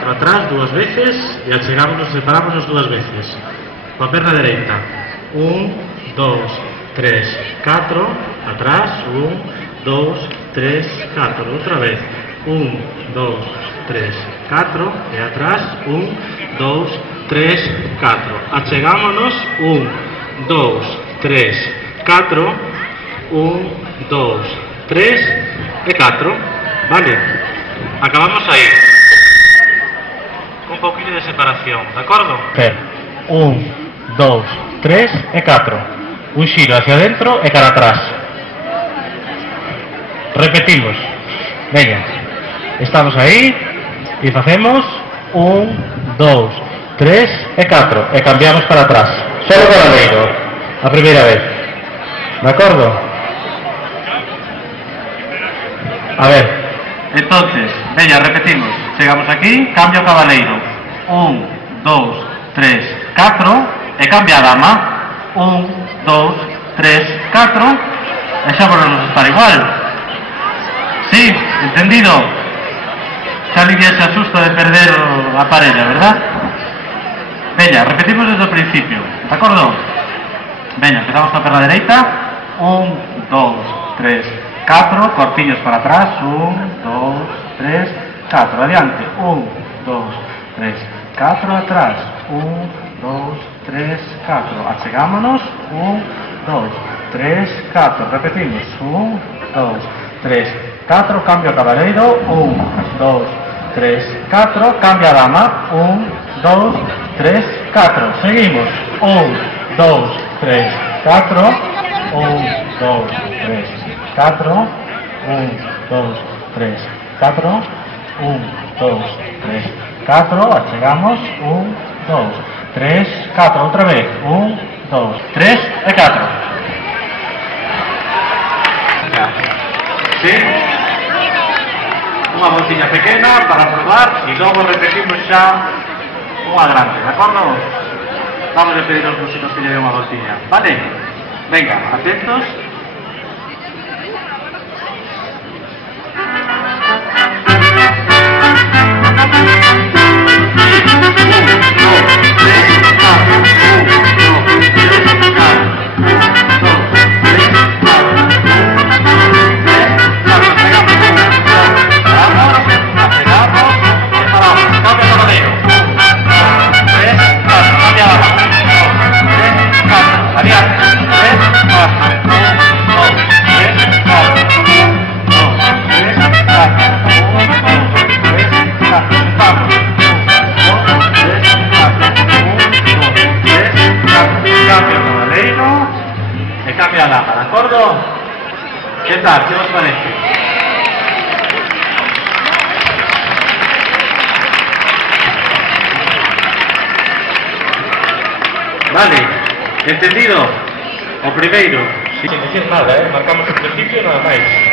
4 atrás dúas veces e achegámonos, separámonos dúas veces. Coa perna dereita. 1, 2, 3, 4, atrás, 1, 2, 3, 4, outra vez. 1, 2, 3, 4 e atrás, 1, 2, 3, 4. Achegámonos, 1, 2, 3, 4, 1, 2, 3 e 4. Vale? Acabamos aí. Un pouquinho de separación, de acordo? 1, 2, 3 e 4. Un xiro hacia dentro e cara atrás. Repetimos. Veña. Estamos aí e facemos 1, 2, 3 e 4 e cambiamos para atrás. Solo cabaleiro. A primeira vez. De acordo? A ver. Entonces, veña, repetimos. Chegamos aquí, cambio cabaleiro. 1, 2, 3, 4 e cambia a dama. 1, 2, 3, 4 e xa volvemos a estar igual. Sí, entendido? Xa lidia ese asusto de perder a parella, verdad? Veña, repetimos desde o principio, de acordo? Veña, empezamos coa perna dereita. 1, 2, 3, 4, corpiños para atrás. 1, 2, 3, 4, adiante. 1, 2, 3, 4, atrás. 1, 2, 3, 4, achegámonos. 1, 2, 3, 4, repetimos. 1, 2, 3, 4, cambio a cabaleiro. 1, 2, 3, 4, cambia a dama. 1, 2, 3, 4, seguimos. 1, 2, 3, 4, 1, 2, 3, 4, 1, 2, 3, 4, 1, 2, 3, 4, achegamos. 1, 2, 3, 4, outra vez. 1, 2, 3 e 4. Sí? Unha voltiña pequena para probar e logo repetimos xa unha grande, de acordo? Vamos a pedir aos músicos que lle den unha voltiña, vale? Venga, atentos. Cambia la dama, ¿de acuerdo? ¿Qué tal? ¿Qué os parece? Vale, ¿entendido? O primeiro, sin decir nada, marcamos o principio nada máis.